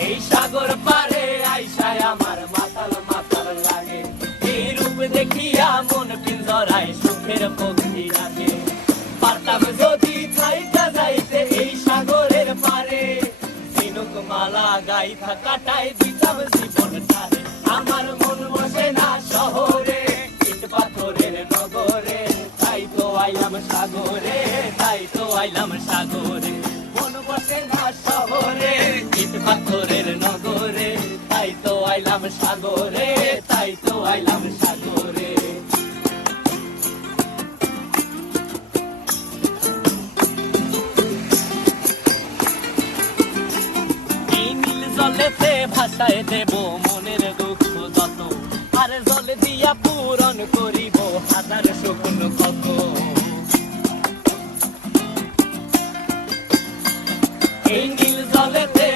এই সাগর পারে আইসায় আমার মাতাল মাতাল লাগে, এই রূপ দেখিয়া মন পিঞ্জরায় সুখের পক্ষী রাখে। পারতাম যদি থাইকা যাইতে এই সাগরের পারে, ঝিনুক মালা গাইথা কাটাই দিতাম জীবনটারে। আমার মন বসে না শহরে, ইট পাথরের নগরে, তাই তো আইলাম সাগরে, তাই তো আইলাম সাগরে। মন বসে না শহরে, ইট পাথরের নগরে, তাই তো আইলাম সাগরে, তাই তো আইলাম সাগরে। এই নীল জলেতে ভাসায় দেব মনের দুঃখ যত, আর জলে দিয়া পূরণ করিব হাজার স্বপ্ন কত। এই নীল জলেতে